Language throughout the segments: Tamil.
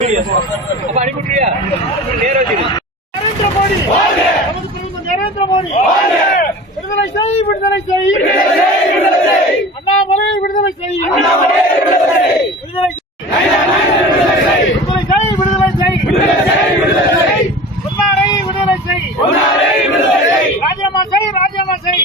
அப்ப அனுப்பிட்டுறியா நேரம் வச்சிரு நரேந்திர மோடி நமது பிரதமர் நரேந்திர மோடி விடுதலை செய் விடுதலை செய் அண்ணாமலை விடுதலை செய் விடுதலை செய் செய்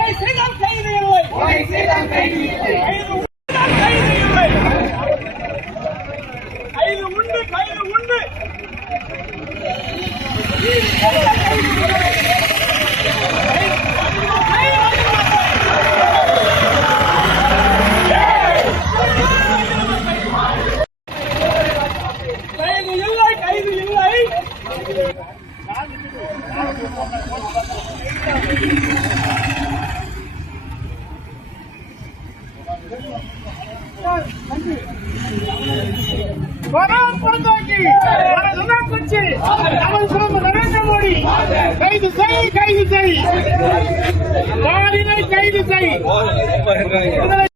உண்டு கைது உண்டு. கைது இல்லை கைது இல்லை. வரத் மாதாஜி, வரத் மாதாஜி, நமது பிரதமர் நரேந்திர மோடி. கைது செய் கைது செய். ஸ்டாலினை கைது செய்.